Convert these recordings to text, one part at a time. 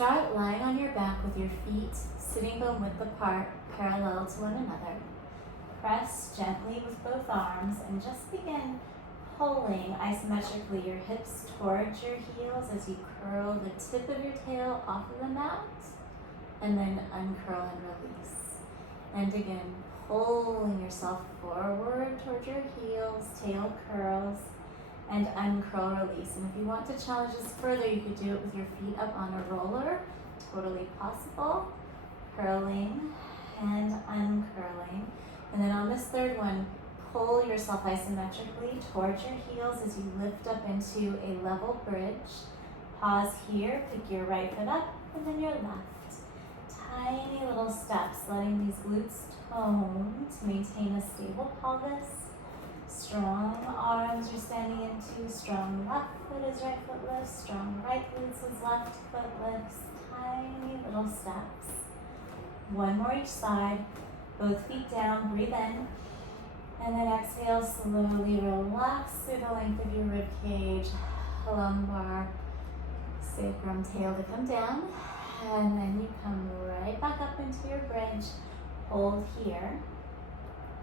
start lying on your back with your feet sitting bone width apart, parallel to one another. Press gently with both arms and just begin pulling isometrically your hips towards your heels as you curl the tip of your tail off of the mat and then uncurl and release. And again, pulling yourself forward towards your heels, tail curls, and uncurl, release. And if you want to challenge this further, you could do it with your feet up on a roller, totally possible. Curling and uncurling. And then on this third one, pull yourself isometrically towards your heels as you lift up into a level bridge. Pause here, pick your right foot up, and then your left. Tiny little steps, letting these glutes tone to maintain a stable pelvis. Strong arms you're standing into, strong left foot as right foot lifts, strong right glutes as left foot lifts. Tiny little steps. One more each side, both feet down, breathe in. And then exhale, slowly relax through the length of your rib cage, lumbar, sacrum, tail to come down. And then you come right back up into your bridge. Hold here,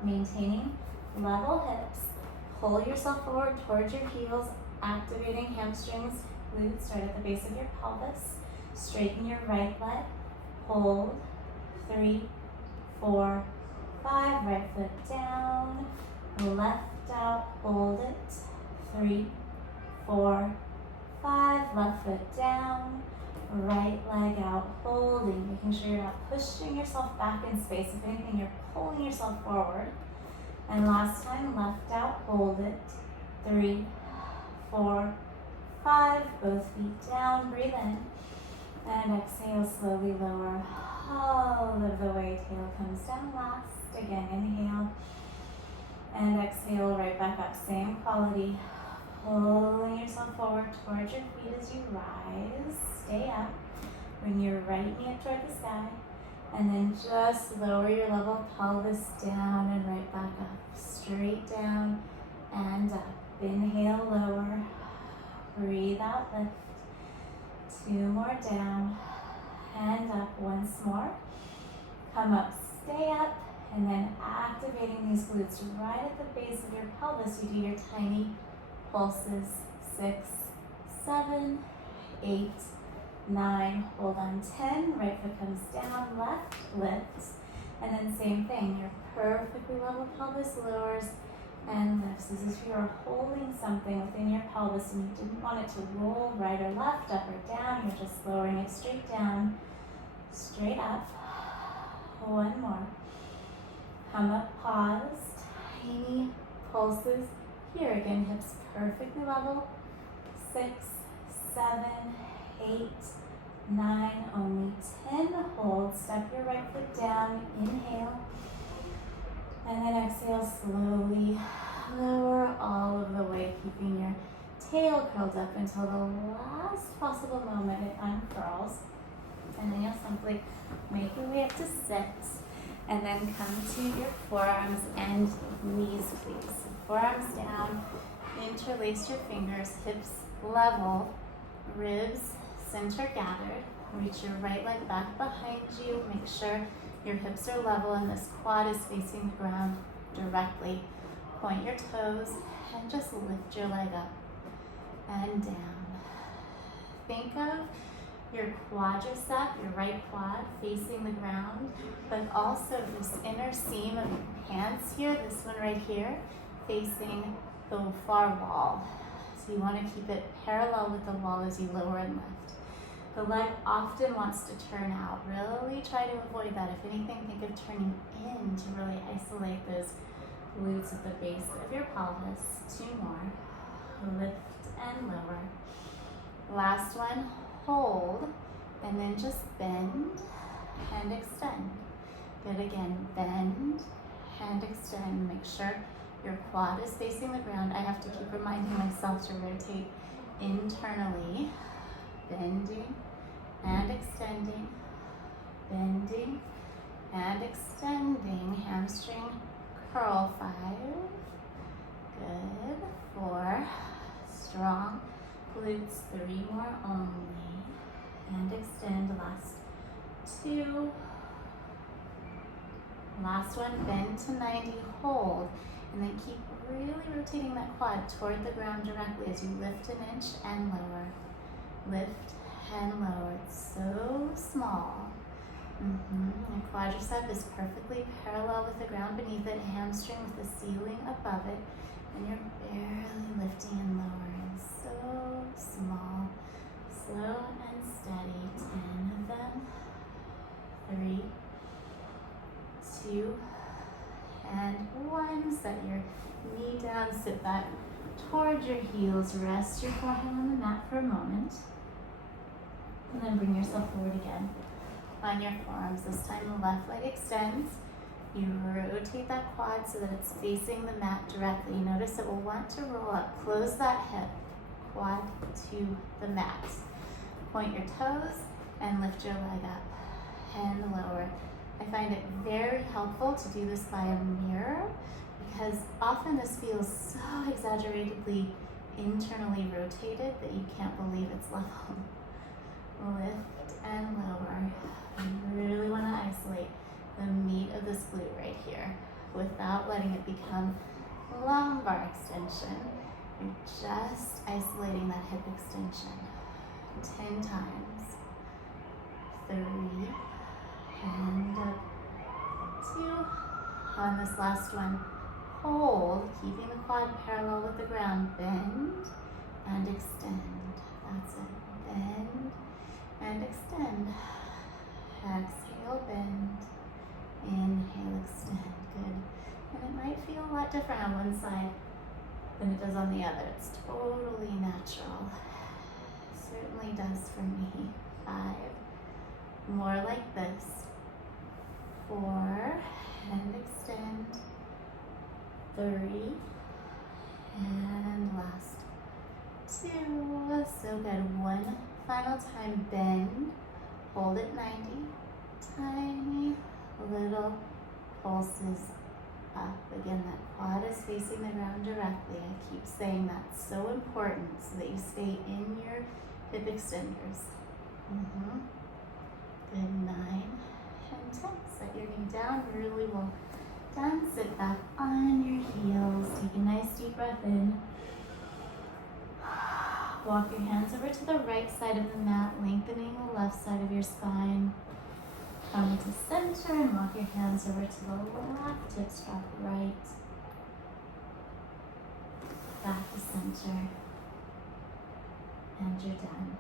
maintaining level hips. Pull yourself forward towards your heels, activating hamstrings, glutes right at the base of your pelvis. Straighten your right leg. Hold. 3, 4, 5, right foot down, left out, hold it, 3, 4, 5, left foot down, right leg out, holding, making sure you're not pushing yourself back in space. If anything, you're pulling yourself forward. And last time, left out, hold it, 3, 4, 5, both feet down, breathe in, and exhale, slowly lower all of the way, tail comes down last. Again, inhale and exhale, right back up, same quality. Pulling yourself forward towards your feet as you rise. Stay up. Bring your right knee up toward the sky. And then just lower your level of pelvis down and right back up. Straight down and up. Inhale, lower. Breathe out, lift. 2 more down. And up once more. Come up, stay up. And then activating these glutes right at the base of your pelvis. You do your tiny pulses. 6, 7, 8, 9. Hold on. 10. Right foot comes down. Left lifts. And then same thing. Your perfectly level pelvis lowers and lifts. As if you're holding something within your pelvis and you didn't want it to roll right or left, up or down. You're just lowering it straight down, straight up. 1 more. Come up, pause, tiny pulses. Here again, hips perfectly level. 6, 7, 8, 9, only 10. Hold, step your right foot down, inhale. And then exhale, slowly lower all of the way, keeping your tail curled up until the last possible moment it uncurls. And then you'll simply make your way up to sit. And then come to your forearms and knees, please. Forearms down, interlace your fingers, hips level, ribs center gathered. Reach your right leg back behind you. Make sure your hips are level and this quad is facing the ground directly. Point your toes and just lift your leg up and down. Think of your quadricep, your right quad, facing the ground, but also this inner seam of your pants here, this one right here, facing the far wall. So you want to keep it parallel with the wall as you lower and lift. The leg often wants to turn out. Really try to avoid that. If anything, think of turning in to really isolate those glutes at the base of your pelvis. 2 more. Lift and lower. Last one. Hold, and then just bend and extend. Good, again, bend and extend. Make sure your quad is facing the ground. I have to keep reminding myself to rotate internally. Bending and extending, bending and extending. Hamstring curl. 5, good, 4, strong glutes. 3 more only. and extend. Last two. Last one, bend to 90, hold, and then keep really rotating that quad toward the ground directly as you lift an inch and lower. Lift and lower. It's so small. Your quadricep is perfectly parallel with the ground beneath it, hamstring with the ceiling above it, and you're barely lifting and lowering. So small. Slow and steady. 10 of them. 3, 2, and 1. Set your knee down, sit back towards your heels, rest your forehead on the mat for a moment, and then bring yourself forward again. On your forearms, this time the left leg extends. You rotate that quad so that it's facing the mat directly. Notice it will want to roll up. Close that hip, quad to the mat. Point your toes and lift your leg up and lower. I find it very helpful to do this by a mirror because often this feels so exaggeratedly internally rotated that you can't believe it's level. Lift and lower. You really want to isolate the meat of this glute right here without letting it become lumbar extension. You're just isolating that hip extension. 10 times. 3, and up. 2. On this last one, hold, keeping the quad parallel with the ground. Bend and extend. That's it. Bend and extend. Exhale, bend. Inhale, extend. Good. And it might feel a lot different on one side than it does on the other. It's totally natural. Certainly does for me. 5. More like this. 4, and extend. 3, and last 2. So good. One final time, bend, hold at 90. Tiny little pulses up. Again, that quad is facing the ground directly. I keep saying that's so important so that you stay in your hip extenders. Good. 9 and 10. Set your knee down, really well done. Sit back on your heels. Take a nice deep breath in. Walk your hands over to the right side of the mat, lengthening the left side of your spine. Come to center and walk your hands over to the left, hips drop right. Back to center. And you're done.